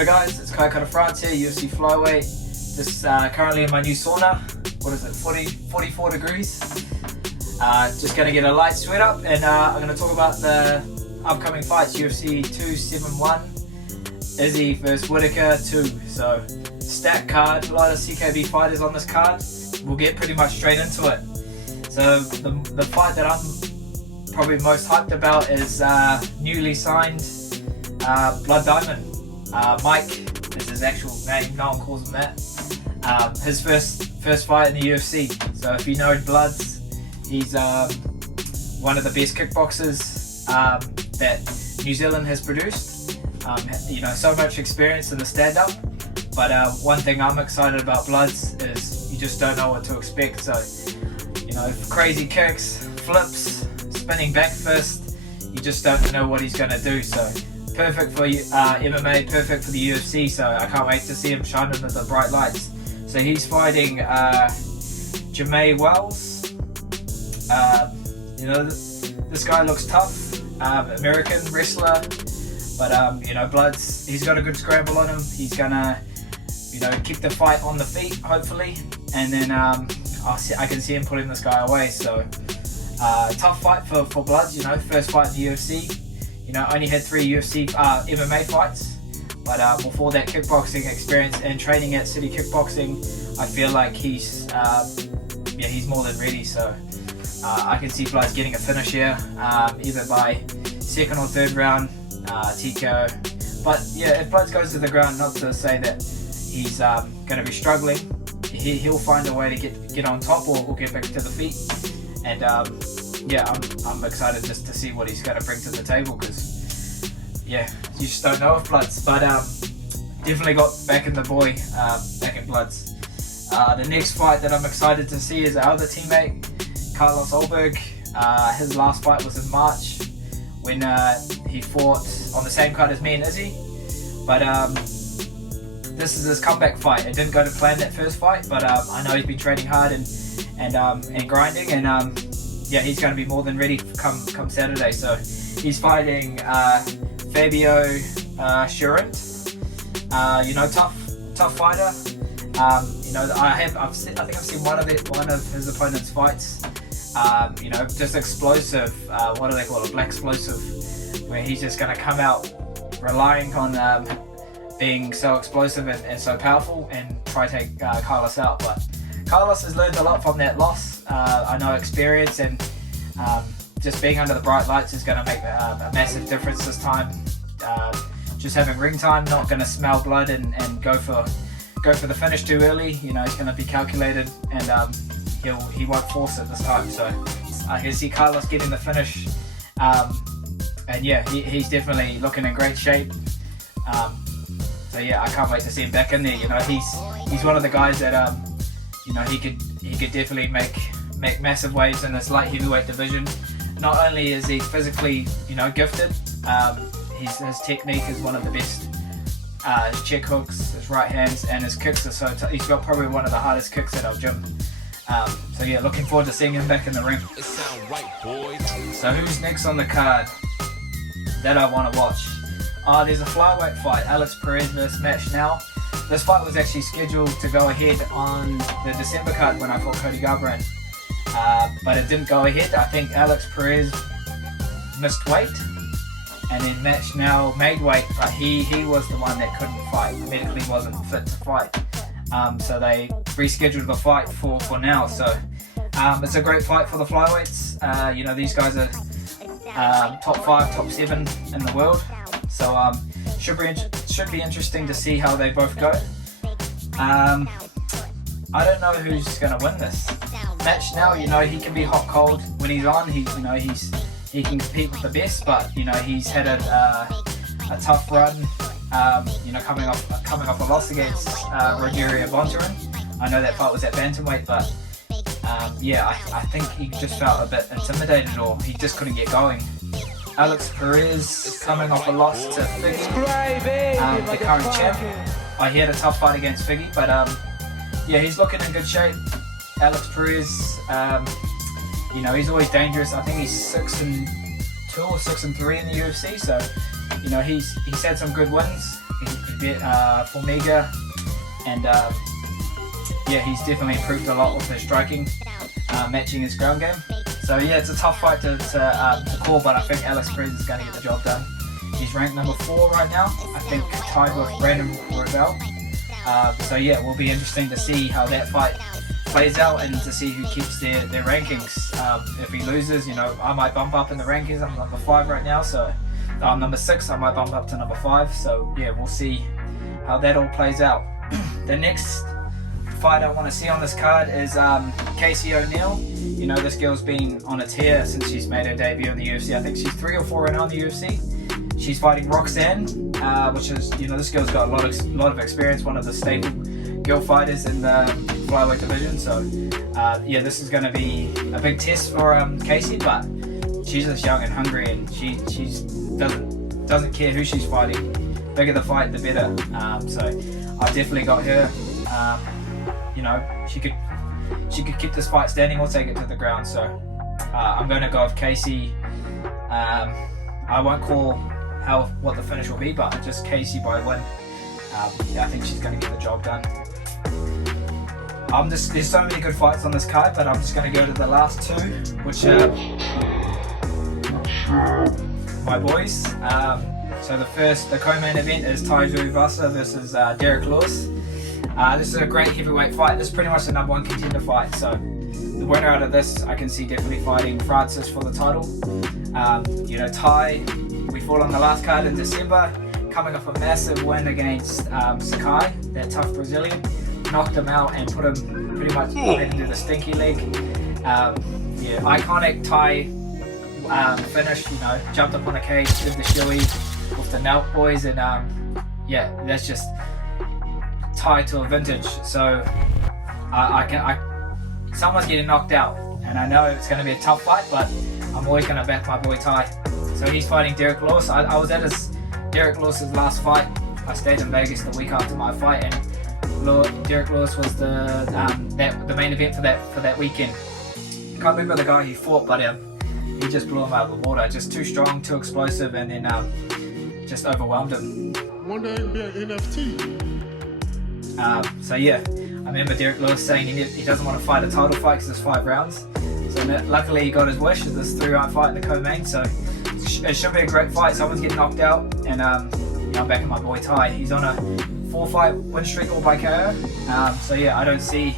Hello guys, it's Kai France here, UFC flyweight. Just currently in my new sauna. What is it, 44 degrees. Just going to get a light sweat up, and I'm going to talk about the upcoming fights. UFC 271, Izzy versus Whittaker 2. So stacked card, a lot of CKB fighters on this card. We'll get pretty much straight into it. So the fight that I'm probably most hyped about is newly signed Blood Diamond. Mike is his actual name, no one calls him that. His first fight in the UFC. So if you know Bloods, he's one of the best kickboxers that New Zealand has produced. You know, so much experience in the stand-up. But one thing I'm excited about Bloods is you just don't know what to expect. So, you know, crazy kicks, flips, spinning back fist, you just don't know what he's going to do. So perfect for MMA, perfect for the UFC, so I can't wait to see him shine under the bright lights. So he's fighting Jamai Wells. You know, this guy looks tough, American wrestler, but you know, Bloods, he's got a good scramble on him. He's gonna, you know, keep the fight on the feet, hopefully, and then I can see him putting this guy away. So tough fight for Bloods, you know, first fight in the UFC. You know, only had 3 UFC MMA fights, but before that kickboxing experience and training at City Kickboxing, I feel like he's more than ready. So I can see Bloods getting a finish here, either by second or third round, TKO. But yeah, if Bloods goes to the ground, not to say that he's going to be struggling, he'll find a way to get on top or get back to the feet. And yeah, I'm excited just to see what he's going to bring to the table, because yeah, you just don't know if Bloods, but definitely got back in the boy, back in Bloods. The next fight that I'm excited to see is our other teammate, Carlos Ulberg. His last fight was in March when he fought on the same card as me and Izzy, but this is his comeback fight. It didn't go to plan, that first fight, but I know he's been training hard and grinding, and yeah, he's going to be more than ready come Saturday. So he's fighting Fabio Cherant. You know, tough fighter. You know, I think I've seen one of his opponent's fights. You know, just explosive. What do they call it? Black explosive, where he's just going to come out relying on being so explosive and so powerful and try to take Carlos out. But Carlos has learned a lot from that loss. I know experience and just being under the bright lights is going to make a massive difference this time. Just having ring time, not going to smell blood and go for the finish too early. You know, he's going to be calculated, and he won't force it this time. So I can see Carlos getting the finish, and yeah, he's definitely looking in great shape. So yeah, I can't wait to see him back in there. You know, he's one of the guys that you know, he could definitely make massive waves in this light heavyweight division. Not only is he physically, you know, gifted, his technique is one of the best. His check hooks, his right hands, and his kicks are so tough. He's got probably one of the hardest kicks at our gym. So yeah, looking forward to seeing him back in the ring. It sound right, boys. So who's next on the card that I want to watch? There's a flyweight fight, Alex Perez versus Schnell. This fight was actually scheduled to go ahead on the December card when I fought Cody Garbrandt, but it didn't go ahead. I think Alex Perez missed weight, and then Schnell made weight, but he was the one that couldn't fight, medically wasn't fit to fight. So they rescheduled the fight for now. So it's a great fight for the flyweights. You know, these guys are top 5, top 7 in the world. So should be interesting to see how they both go. I don't know who's going to win this. Schnell, you know, he can be hot cold when he's on. He can compete with the best, but you know, he's had a tough run. You know, coming off a loss against Rogerio Bontorin. I know that fight was at bantamweight, but yeah, I think he just felt a bit intimidated, or he just couldn't get going. Alex Perez coming off a loss to Figgy, the current champ. He had a tough fight against Figgy, but yeah, he's looking in good shape. Alex Perez, you know, he's always dangerous. I think he's 6-2 or 6-3 in the UFC, so you know, he's had some good wins. Formiga, and yeah, he's definitely improved a lot with his striking, matching his ground game. So yeah, it's a tough fight to call, but I think Alex Perez is going to get the job done. He's ranked number 4 right now, I think tied with Brandon Royval. So yeah, it will be interesting to see how that fight plays out and to see who keeps their rankings. If he loses, you know, I might bump up in the rankings. I'm number 5 right now, so I'm number 6. I might bump up to number 5. So yeah, we'll see how that all plays out. The next fight I want to see on this card is Casey O'Neill. You know, this girl's been on a tear since she's made her debut in the UFC. I think she's 3 or 4 in the UFC. She's fighting Roxanne, which is, you know, this girl's got a lot of experience, one of the staple girl fighters in the flyweight division. So yeah, this is going to be a big test for Casey, but she's just young and hungry, and she doesn't care who she's fighting. Bigger the fight, the better. So I've definitely got her. You know, she could keep this fight standing or take it to the ground. So I'm going to go with Casey. I won't call what the finish will be, but just Casey by win. Yeah, I think she's going to get the job done. There's so many good fights on this card, but I'm just going to go to the last 2, which are my boys. So the co-main event is Tai Tuivasa versus Derek Lewis. This is a great heavyweight fight. This is pretty much the number 1 contender fight. So the winner out of this, I can see definitely fighting Francis for the title. You know, Tai, we fought on the last card in December, coming off a massive win against Sakai, that tough Brazilian. Knocked him out and put him pretty much into the stinky leg. Yeah, iconic Tai finish. You know, jumped up on a cage, did the shoey with the Nelk boys, and yeah, that's just Tai to a vintage. So someone's getting knocked out, and I know it's going to be a tough fight, but I'm always going to back my boy Tai. So he's fighting Derek Lewis. I was at Derek Lewis's last fight. I stayed in Vegas the week after my fight, and Derek Lewis was the main event for that weekend. Can't remember the guy he fought, but he just blew him out of the water. Just too strong, too explosive, and then just overwhelmed him. One day it'll be an NFT. So yeah, I remember Derek Lewis saying he doesn't want to fight a title fight because it's 5 rounds. So luckily he got his wish with this 3-round fight in the co-main. So it should be a great fight. Someone's getting knocked out, and yeah, I'm backing my boy Tai. He's on a 4-fight win streak all by KO. So yeah, I don't see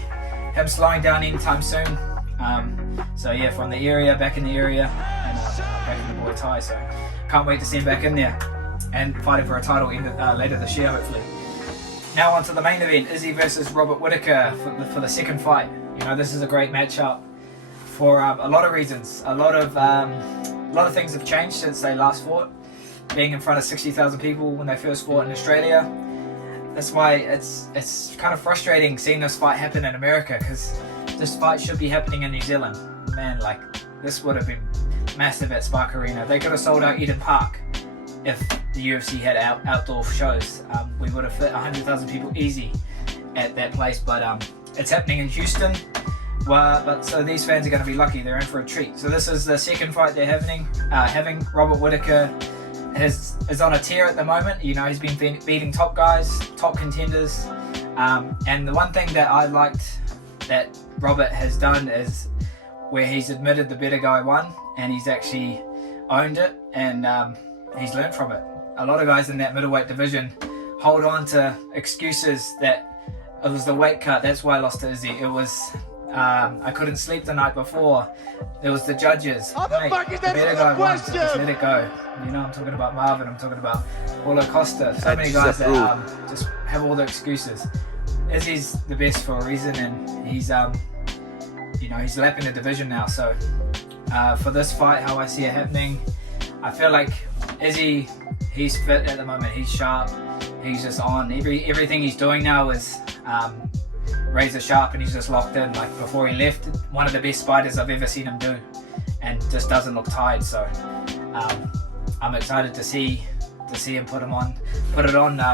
him slowing down anytime soon. So yeah, from the area, back in the area, and I'm backing the boy Tai. So can't wait to see him back in there and fighting for a title later this year, hopefully. Now on to the main event, Izzy versus Robert Whittaker for the second fight. You know, this is a great matchup for a lot of reasons. A lot of things have changed since they last fought. Being in front of 60,000 people when they first fought in Australia. That's why it's kind of frustrating seeing this fight happen in America, because this fight should be happening in New Zealand. Man, like, this would have been massive at Spark Arena. They could have sold out Eden Park if the UFC had outdoor shows. We would have fit 100,000 people easy at that place, but it's happening in Houston. But so these fans are going to be lucky. They're in for a treat. So this is the second fight they're having. Robert Whittaker is on a tear at the moment. You know, he's been beating top guys, top contenders. And the one thing that I liked that Robert has done is where he's admitted the better guy won, and he's actually owned it, and he's learned from it. A lot of guys in that middleweight division hold on to excuses that it was the weight cut, that's why I lost to Izzy. It was I couldn't sleep the night before. There was the judges. Mate, the better guy won, so just let it go. You know, I'm talking about Marvin, I'm talking about Paulo Costa. So many guys that just have all the excuses. Izzy's the best for a reason, and he's you know, he's lapping the division now. So for this fight, how I see it happening, I feel like Izzy, he's fit at the moment. He's sharp. He's just on. Everything he's doing now is razor sharp, and he's just locked in. Like before he left, one of the best fighters I've ever seen him do, and just doesn't look tired. So I'm excited to see him put it on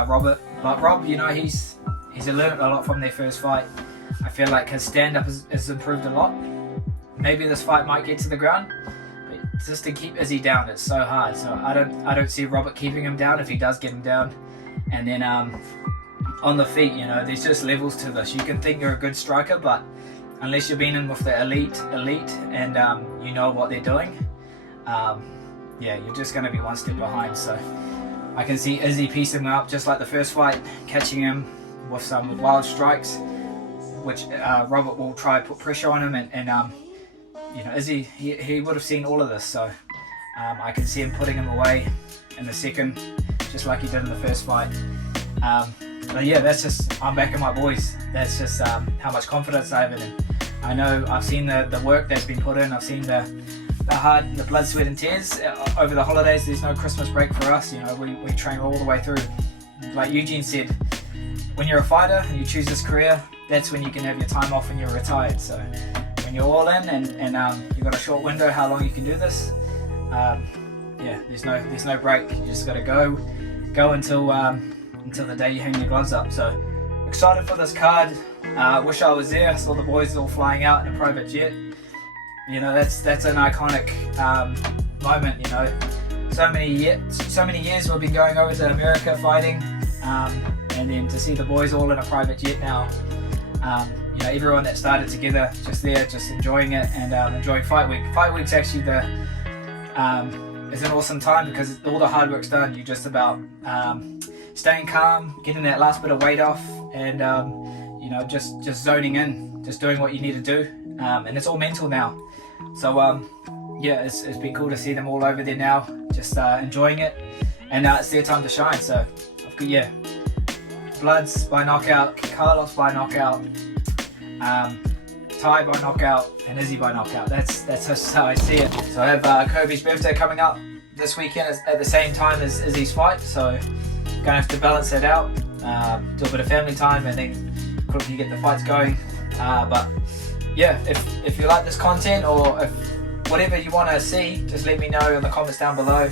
Robert. But Rob, you know, he's learned a lot from their first fight. I feel like his stand-up has improved a lot. Maybe this fight might get to the ground, but just to keep Izzy down, it's so hard. So I don't see Robert keeping him down. If he does get him down, And then on the feet, you know, there's just levels to this. You can think you're a good striker, but unless you've been in with the elite and you know what they're doing, yeah, you're just going to be one step behind. So I can see Izzy piecing him up just like the first fight, catching him with some wild strikes, which Robert will try to put pressure on him, and you know, Izzy, he would have seen all of this, so I can see him putting him away in the second, just like he did in the first fight. But yeah, that's just, I'm backing my boys. That's just how much confidence I have in him. I know I've seen the work that's been put in. I've seen the blood, sweat and tears over the holidays. There's no Christmas break for us. You know, we train all the way through. Like Eugene said, when you're a fighter and you choose this career, that's when you can have your time off when you're retired. So when you're all in and you've got a short window how long you can do this, yeah, there's no break. You just got to go until the day you hang your gloves up. So excited for this card. Wish I was there. I saw the boys all flying out in a private jet. You know, that's an iconic moment. You know, so many years we've been going over to America fighting, and then to see the boys all in a private jet now. You know, everyone that started together just there, just enjoying it and enjoying fight week. Fight week's actually is an awesome time because all the hard work's done. You're just about staying calm, getting that last bit of weight off, and you know, just zoning in, just doing what you need to do, and it's all mental now. So yeah, it's been cool to see them all over there now, just enjoying it, and it's their time to shine. So yeah, Bloods by knockout, Carlos by knockout, Tai by knockout, and Izzy by knockout. That's just how I see it. So I have Kobe's birthday coming up this weekend at the same time as Izzy's fight, so gonna have to balance that out, do a bit of family time, and then quickly get the fights going. But yeah, if you like this content, or if whatever you want to see, just let me know in the comments down below.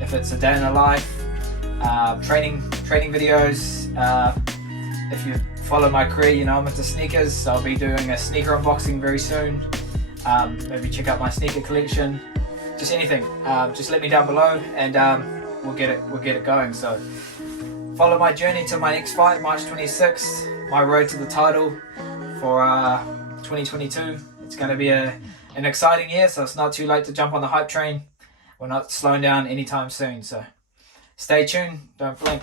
If it's a day in the life, training videos, if you follow my career, you know I'm into sneakers, so I'll be doing a sneaker unboxing very soon. Maybe check out my sneaker collection, just anything. Just let me down below, and we'll get it going. So follow my journey to my next fight, March 26th, my road to the title for 2022. It's going to be an exciting year, so it's not too late to jump on the hype train. We're not slowing down anytime soon, so stay tuned, don't blink.